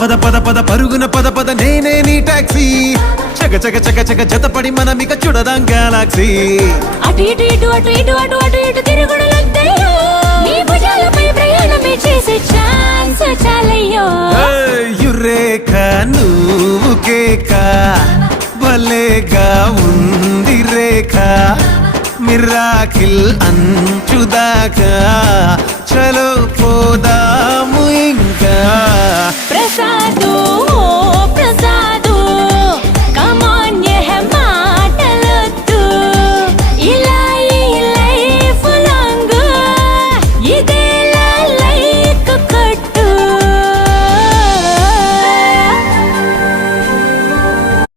పద పద పద పరుగున పద పద నేనే నీ టాక్సీ చక చక చక చక జతపడి మనమిక చూడదాం గెలాక్సీ అటు ఇటు ఇటు అటు ఇటు అటు అటు ఇటు తిరుగుడు లద్దయ్యో నీ భుజాలపై ప్రయాణమే చేసే ఛాన్స్ చాలయ్యో యురేఖ నువ్వు కేక భలేగా ఉంది రేఖ మిరాకిల్ అంచుదాకా చలో పోదాము ఇంకా